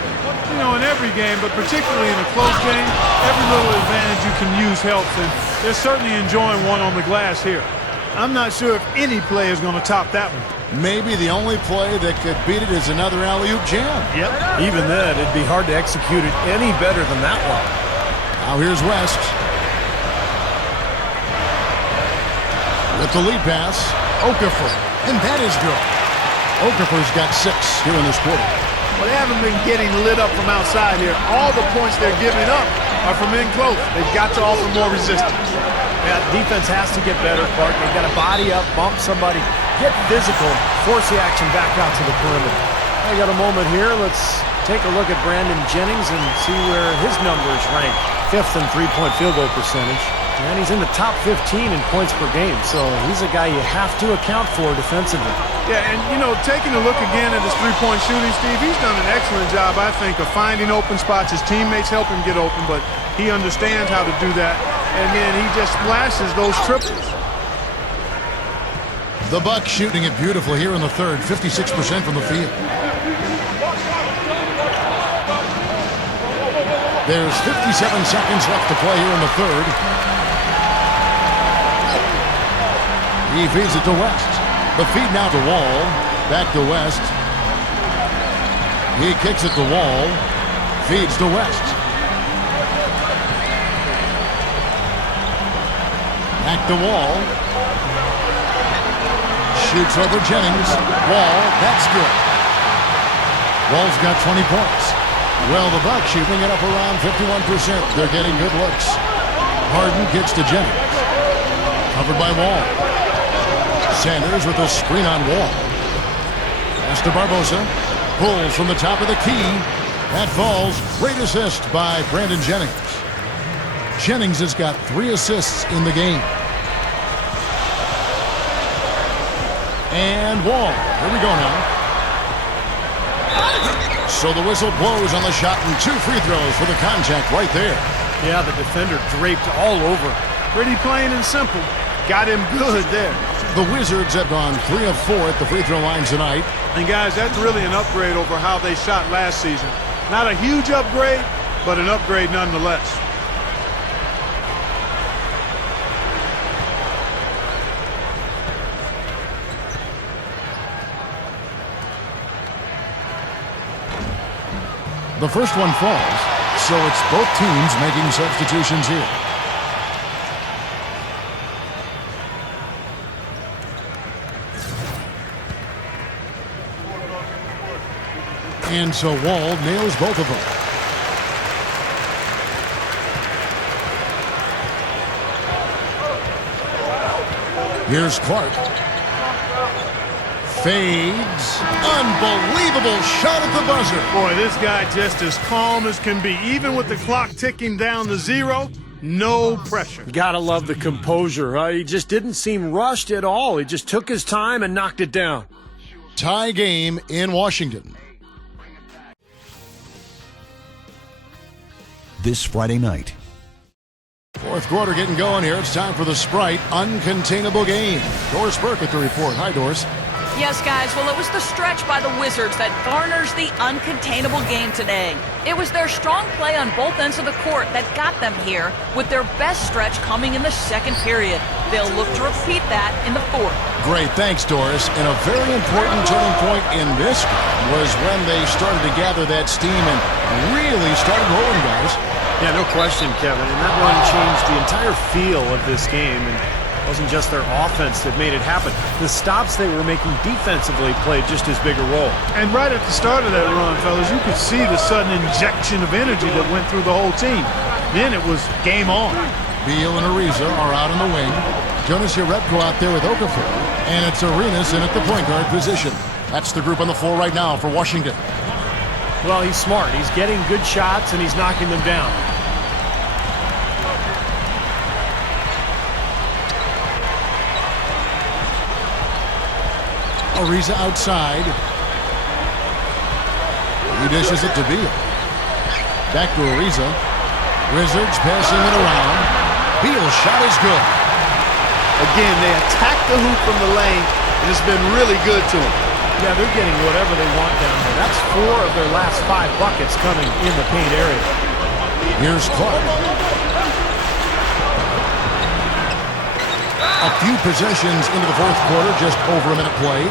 You know, in every game, but particularly in a close game, every little advantage you can use helps, and they're certainly enjoying one on the glass here. I'm not sure if any play is going to top that one. Maybe the only play that could beat it is another alley-oop jam. Yep. Even then, it'd be hard to execute it any better than that one. Now here's West. With the lead pass, Okafor. And that is good. Okafor's got 6 here in this quarter. Well, they haven't been getting lit up from outside here. All the points they're giving up are from in close. They've got to offer more resistance. Yeah, defense has to get better, Clark. They've got to body up, bump somebody, get physical, force the action back out to the perimeter. I got a moment here. Let's take a look at Brandon Jennings and see where his numbers rank. 5th in three-point field goal percentage. And he's in the top 15 in points per game. So he's a guy you have to account for defensively. Yeah, and, you know, taking a look again at his three-point shooting, Steve, he's done an excellent job, I think, of finding open spots. His teammates help him get open, but he understands how to do that. And then he just splashes those triples. The Bucks shooting it beautiful here in the third, 56% from the field. There's 57 seconds left to play here in the third. He feeds it to West. The feed now to Wall. Back to West. He kicks it to Wall. Feeds to West. Back to Wall. Shoots over Jennings. Wall, that's good. Wall's got 20 points. Well, the Bucks shooting it up around 51%. They're getting good looks. Harden gets to Jennings. Covered by Wall. Sanders with a screen on Wall. Pass to Barbosa. Pulls from the top of the key. That falls. Great assist by Brandon Jennings. Jennings has got 3 assists in the game. And Wall. Here we go now. So the whistle blows on the shot and 2 free throws for the contact right there. Yeah, the defender draped all over. Pretty plain and simple. Got him good there. The Wizards have gone 3 of 4 at the free throw line tonight. And guys, that's really an upgrade over how they shot last season. Not a huge upgrade, but an upgrade nonetheless. The first one falls, so it's both teams making substitutions here. And so Wall nails both of them. Here's Clark. Fades. Unbelievable shot at the buzzer. Boy, this guy just as calm as can be. Even with the clock ticking down to 0, no pressure. Gotta love the composure. He just didn't seem rushed at all. He just took his time and knocked it down. Tie game in Washington. This Friday night. Fourth quarter getting going here. It's time for the Sprite Uncontainable Game. Doris Burke at the report. Hi, Doris. Yes, guys, well, it was the stretch by the Wizards that garners the uncontainable game today. It was their strong play on both ends of the court that got them here, with their best stretch coming in the second period. They'll look to repeat that in the fourth. Great, thanks, Doris. And a very important turning point in this game was when they started to gather that steam and really started rolling, guys. Yeah, no question, Kevin. And that one changed the entire feel of this game. And it wasn't just their offense that made it happen. The stops they were making defensively played just as big a role. And right at the start of that run, fellas, you could see the sudden injection of energy that went through the whole team. Then it was game on. Beal and Ariza are out on the wing. Jonas Jerebko out there with Okafor. And it's Arenas in at the point guard position. That's the group on the floor right now for Washington. Well, he's smart. He's getting good shots, and he's knocking them down. Ariza outside. He dishes it to Beal. Back to Ariza. Wizards passing it around. Beal's shot is good. Again, they attack the hoop from the lane, and it's been really good to them. Yeah, they're getting whatever they want down there. That's 4 of their last 5 buckets coming in the paint area. Here's Clark. A few possessions into the fourth quarter, just over a minute played.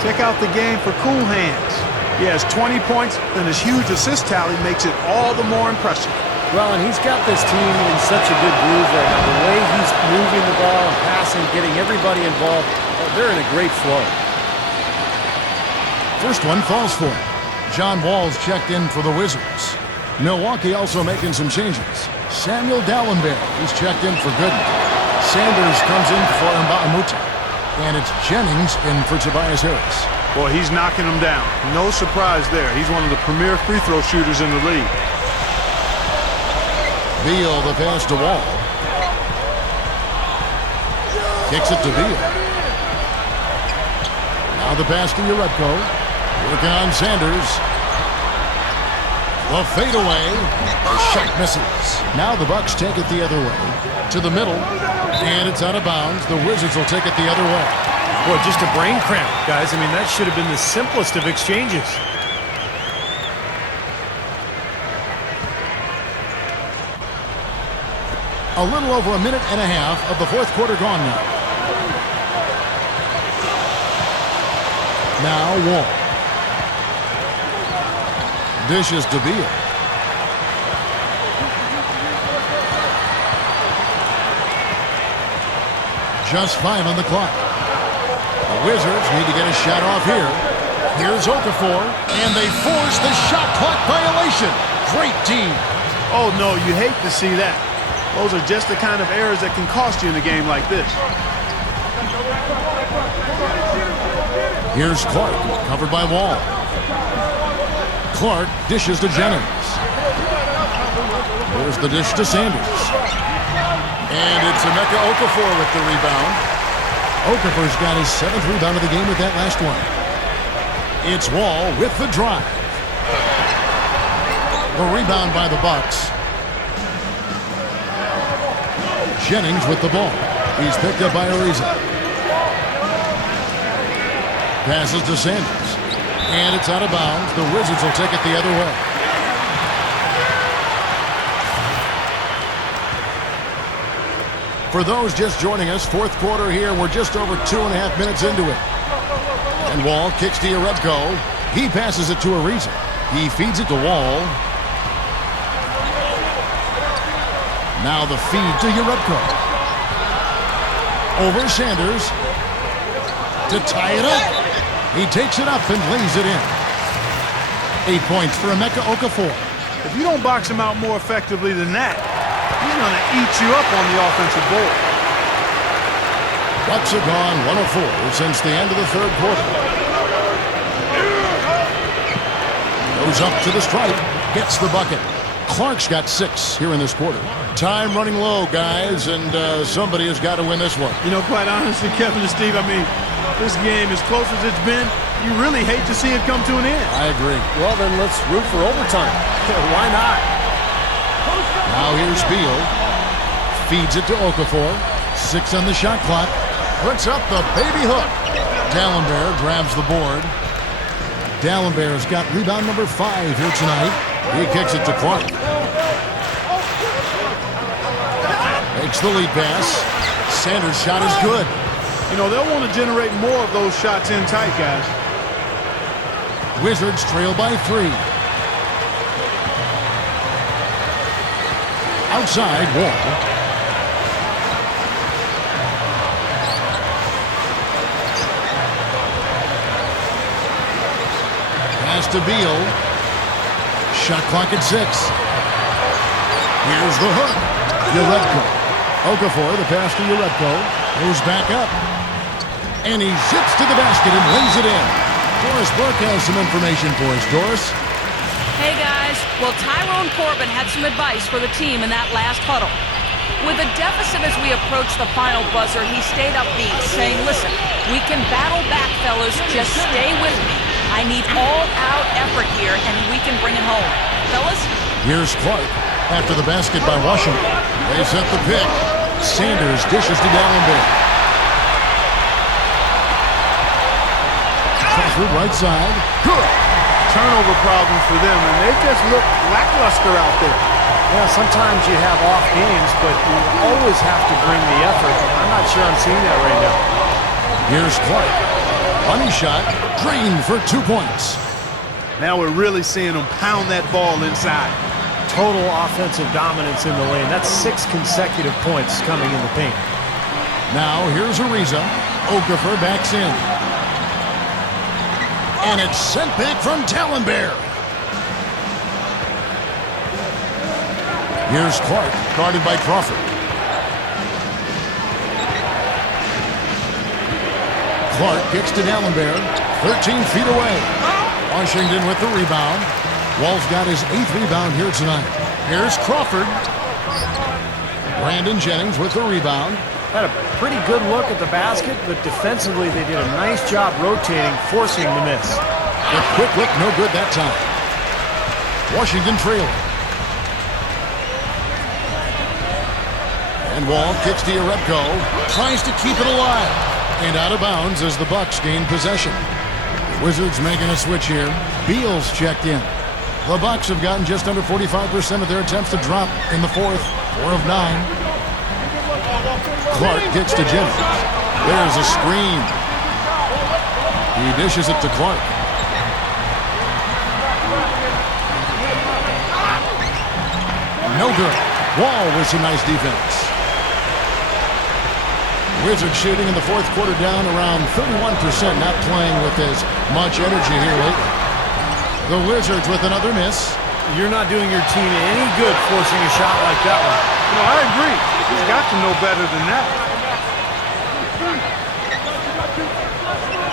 Check out the game for cool hands. He has 20 points, and his huge assist tally makes it all the more impressive. Well, and he's got this team in such a good groove right now. The way he's moving the ball and passing, getting everybody involved, they're in a great flow. First one falls for him. John Wall's checked in for the Wizards. Milwaukee also making some changes. Samuel Dallenberg is checked in for Gooden. Sanders comes in for Mbaamuta. And it's Jennings in for Tobias Harris. Boy, he's knocking them down. No surprise there. He's one of the premier free throw shooters in the league. Beal, the pass to Wall. Kicks it to Beal. Now the pass to Jerebko. Working on Sanders. The fadeaway. The shot misses. Now the Bucks take it the other way. To the middle. And it's out of bounds. The Wizards will take it the other way. Boy, just a brain cramp, guys. I mean, that should have been the simplest of exchanges. A little over a minute and a half of the fourth quarter gone now. Now Wall. Dishes to Beal. Just 5 on the clock. The Wizards need to get a shot off here. Here's Okafor, and they force the shot clock violation. Great team. Oh, no, you hate to see that. Those are just the kind of errors that can cost you in a game like this. Here's Clark, covered by Wall. Clark dishes to Jennings. Here's the dish to Sanders. And it's Emeka Okafor with the rebound. Okafor's got his 7th rebound of the game with that last one. It's Wall with the drive. The rebound by the Bucks. Jennings with the ball. He's picked up by Ariza. Passes to Sanders. And it's out of bounds. The Wizards will take it the other way. For those just joining us, fourth quarter here. We're just over 2.5 minutes into it. And Wall kicks to Jerebko. He passes it to Ariza. He feeds it to Wall. Now the feed to Jerebko. Over Sanders. To tie it up. He takes it up and lays it in. 8 points for Emeka Okafor. If you don't box him out more effectively than that, he's going to eat you up on the offensive board. Bucks have gone 1-of-4 since the end of the third quarter. Goes up to the stripe. Gets the bucket. Clark's got 6 here in this quarter. Time running low, guys, and somebody has got to win this one. You know, quite honestly, Kevin and Steve, I mean, this game, as close as it's been, you really hate to see it come to an end. I agree. Well, then let's root for overtime. Why not? Now here's Beal. Feeds it to Okafor. 6 on the shot clock. Puts up the baby hook. D'Alembert grabs the board. D'Alembert's got rebound number 5 here tonight. He kicks it to Clark. Makes the lead pass. Sanders' shot is good. You know, they'll want to generate more of those shots in tight, guys. Wizards trail by 3. Outside, Wall. Pass to Beal. Shot clock at 6. Here's the hook. Urebko. Okafor, the pass to Urebko. Goes back up. And he zips to the basket and lays it in. Doris Burke has some information for us. Doris? Hey guys, well Tyrone Corbin had some advice for the team in that last huddle. With a deficit as we approach the final buzzer, he stayed upbeat, saying, listen, we can battle back, fellas, just stay with me. I need all-out effort here, and we can bring it home. Fellas? Here's Clark after the basket by Washington. They set the pick. Sanders dishes to D'Alembert. Crawford right side. Good. Turnover problems for them, and they just look lackluster out there. Yeah, sometimes you have off games, but you always have to bring the effort. I'm not sure I'm seeing that right now. Here's Clark. Money shot. Drained for 2 points. Now we're really seeing them pound that ball inside. Total offensive dominance in the lane. That's 6 consecutive points coming in the paint. Now here's Ariza. Okafor backs in. And it's sent back from D'Alembert. Here's Clark, guarded by Crawford. Clark kicks to D'Alembert, 13 feet away. Washington with the rebound. Wall's got his 8th rebound here tonight. Here's Crawford. Brandon Jennings with the rebound. Had a pretty good look at the basket, but defensively they did a nice job rotating, forcing the miss. The quick look, no good that time. Washington trailing. And Wall kicks to Urebko. Tries to keep it alive. And out of bounds as the Bucks gain possession. The Wizards making a switch here. Beal's checked in. The Bucks have gotten just under 45% of their attempts to drop in the 4th. 4 of 9. Clark kicks to Jennings. There's a screen. He dishes it to Clark. No good. Wall with some nice defense. Wizards shooting in the 4th quarter down around 31%, not playing with as much energy here lately. The Wizards with another miss. You're not doing your team any good forcing a shot like that one. No, I agree. He's got to know better than that.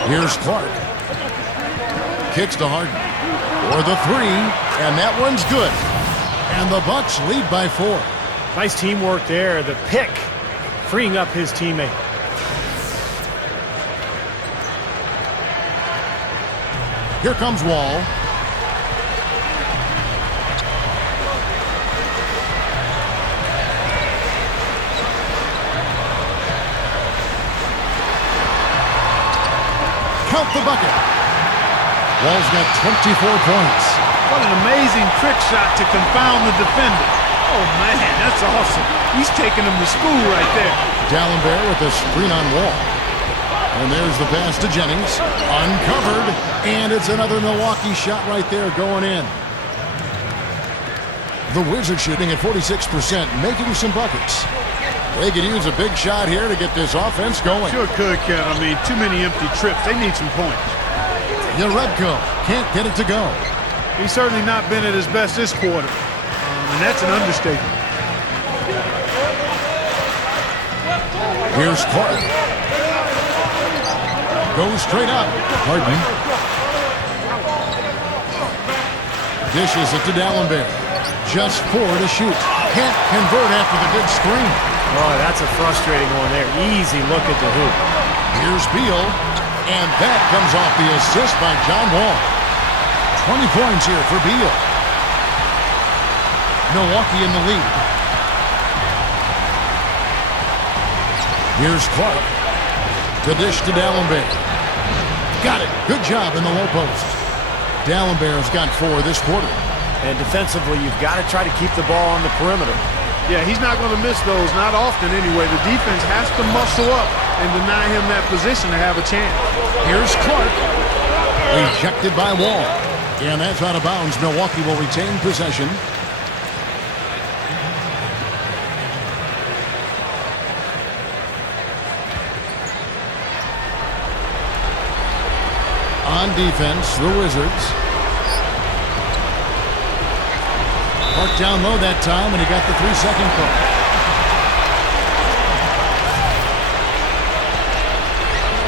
Here's Clark. Kicks to Harden. For the 3, and that one's good. And the Bucks lead by 4. Nice teamwork there. The pick, freeing up his teammate. Here comes Wall. Count the bucket. Wall's got 24 points. What an amazing trick shot to confound the defender. Oh, man, that's awesome. He's taking him to school right there. D'Alembert with a screen on Wall. And there's the pass to Jennings. Uncovered. And it's another Milwaukee shot right there going in. The Wizards shooting at 46%, making some buckets. They could use a big shot here to get this offense going. Sure could, Kev. I mean, too many empty trips. They need some points. Urebko can't get it to go. He's certainly not been at his best this quarter. And that's an understatement. Here's Clark. Goes straight up. Harden. Dishes it to D'Alembert. Just 4 to shoot. Can't convert after the good screen. Oh, that's a frustrating one there. Easy look at the hoop. Here's Beal. And that comes off the assist by John Wall. 20 points here for Beal. Milwaukee in the lead. Here's Clark. The dish to D'Alembert. Got it. Good job in the low post. Dallenberg's got 4 this quarter. And defensively, you've got to try to keep the ball on the perimeter. Yeah, he's not going to miss those, not often anyway. The defense has to muscle up and deny him that position to have a chance. Here's Clark. Rejected by Wall. And that's out of bounds. Milwaukee will retain possession. On defense, the Wizards. Clark down low that time, and he got the 3-second call.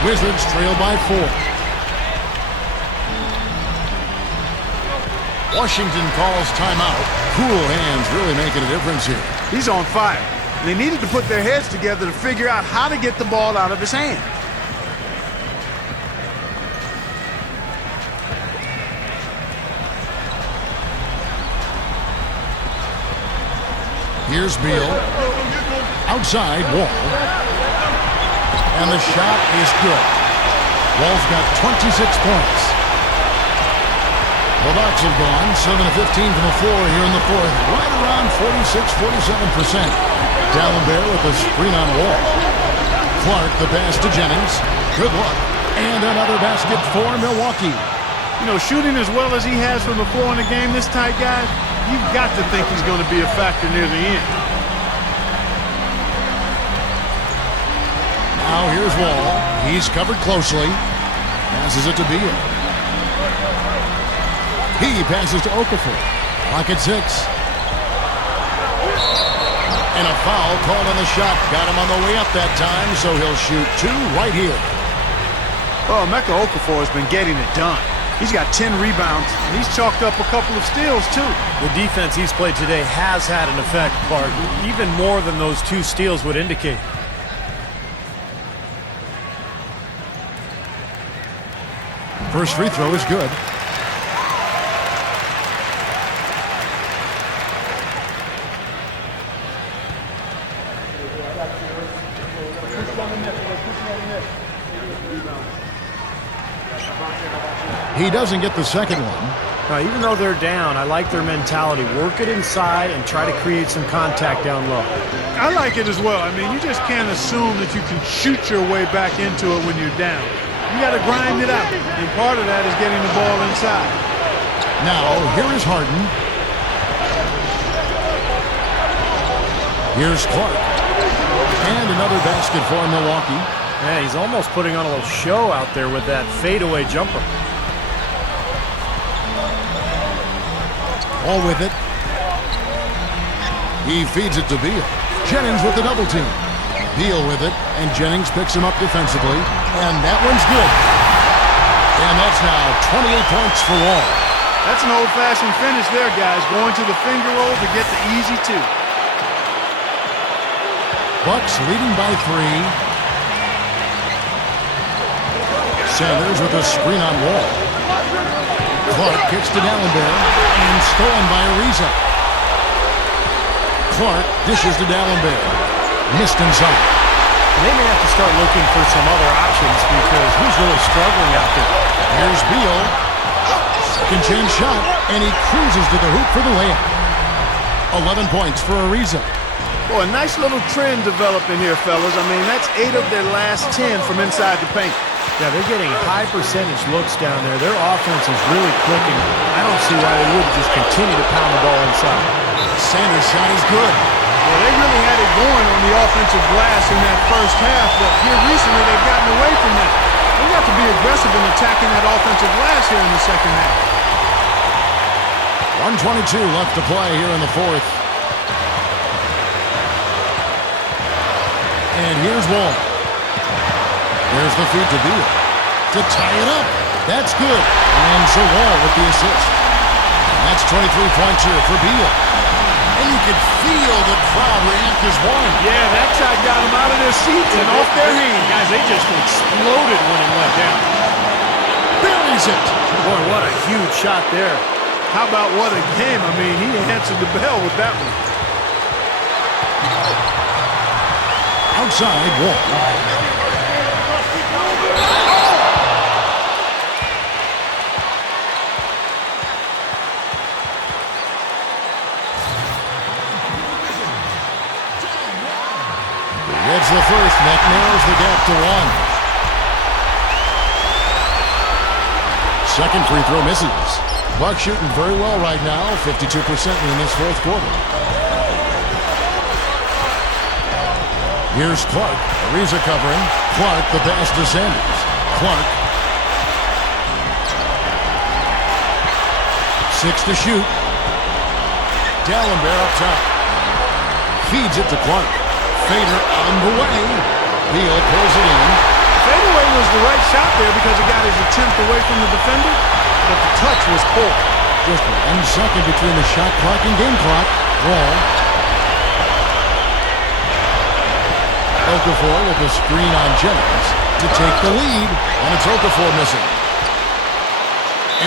Wizards trail by 4. Washington calls timeout. Cool hands really making a difference here. He's on fire. They needed to put their heads together to figure out how to get the ball out of his hand. Here's Beal. Outside, Wall. And the shot is good. Wall's got 26 points. The Bucks have gone 7 of 15 from the floor here in the fourth. Right around 46-47%. Dallenberg with a screen on Wall. Clark the pass to Jennings. Good luck. And another basket for Milwaukee. You know, shooting as well as he has from the floor in the game, this tight guy, you've got to think he's going to be a factor near the end. Now here's Wall. He's covered closely. Passes it to Beal. He passes to Okafor. Clock at 6. And a foul called on the shot. Got him on the way up that time, so he'll shoot 2 right here. Oh, Emeka Okafor has been getting it done. He's got 10 rebounds, and he's chalked up a couple of steals, too. The defense he's played today has had an effect, Clark, even more than those 2 steals would indicate. First free throw is good. He doesn't get the second one. Now, even though they're down, I like their mentality. Work it inside and try to create some contact down low. I like it as well. I mean, you just can't assume that you can shoot your way back into it when you're down. You got to grind it out, and part of that is getting the ball inside. Now, here is Harden. Here's Clark. And another basket for Milwaukee. Yeah, he's almost putting on a little show out there with that fadeaway jumper. All with it. He feeds it to Beal. Jennings with the double team. Beal with it, and Jennings picks him up defensively. And that one's good. And that's now 28 points for Wall. That's an old-fashioned finish there, guys. Going to the finger roll to get the easy 2. Bucks leading by 3. Sanders with a screen on Wall. Clark kicks to Dallenberg and stolen by Ariza. Clark dishes to Dallenberg. Missed inside. They may have to start looking for some other options because he's really struggling out there. Here's Beal. Second chance shot, and he cruises to the hoop for the layup. 11 points for Ariza. Boy, a nice little trend developing here, fellas. I mean, that's 8 of their last 10 from inside the paint. Yeah, they're getting high percentage looks down there. Their offense is really clicking. I don't see why they wouldn't just continue to pound the ball inside. Sanders' shot is good. Well, they really had it going on the offensive glass in that first half, but here recently they've gotten away from that. They got to be aggressive in attacking that offensive glass here in the second half. 1:22 left to play here in the fourth. And here's Wall. There's the feed to Beal. To tie it up. That's good. And so Wall with the assist. And that's 23 points here for Beal. And you could feel the crowd react as one. Yeah, that shot got them out of their seats and off their hands. Guys, they just exploded when it went down. Buries it. Boy, what a huge shot there. How about what a game? I mean, he answered the bell with that one. Outside, Wall. Gets the first. That narrows the gap to 1. Second free throw misses. Buck shooting very well right now, 52% in this fourth quarter. Here's Clark. Ariza covering. Clark, the pass to Sanders. Clark. 6 to shoot. Dallenberg up top. Feeds it to Clark. Fader on the way. Beal pulls it in. Fadeaway was the right shot there because it got his attempt away from the defender, but the touch was poor. Just 1 second between the shot clock and game clock. Wall. Okafor with a screen on Jennings to take the lead, and it's Okafor missing.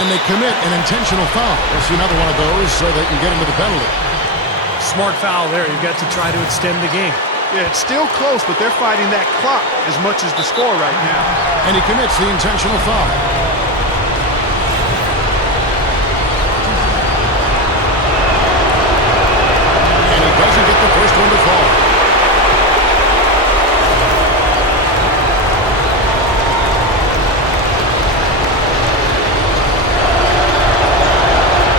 And they commit an intentional foul. We'll see another one of those so they can get into the penalty. Smart foul there. You've got to try to extend the game. Yeah, it's still close, but they're fighting that clock as much as the score right now. And he commits the intentional foul. And he doesn't get the first one to fall.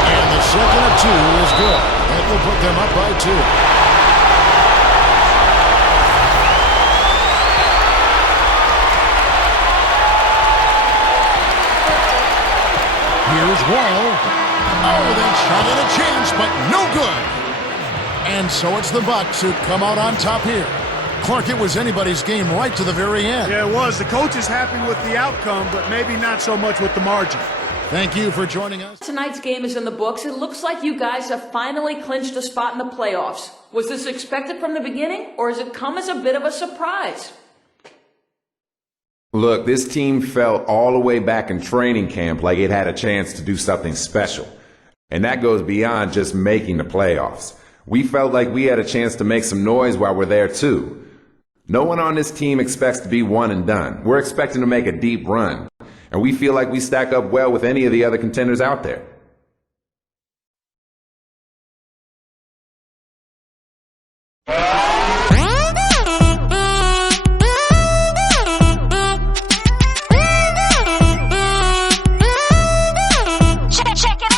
And the second of 2 is good. That will put them up by 2. Here's Wall. Oh, that shot had a chance, but no good. And so it's the Bucks who come out on top here. Clark, it was anybody's game right to the very end. Yeah, it was. The coach is happy with the outcome, but maybe not so much with the margin. Thank you for joining us. Tonight's game is in the books. It looks like you guys have finally clinched a spot in the playoffs. Was this expected from the beginning, or has it come as a bit of a surprise? Look, this team felt all the way back in training camp like it had a chance to do something special. And that goes beyond just making the playoffs. We felt like we had a chance to make some noise while we're there too. No one on this team expects to be one and done. We're expecting to make a deep run. And we feel like we stack up well with any of the other contenders out there.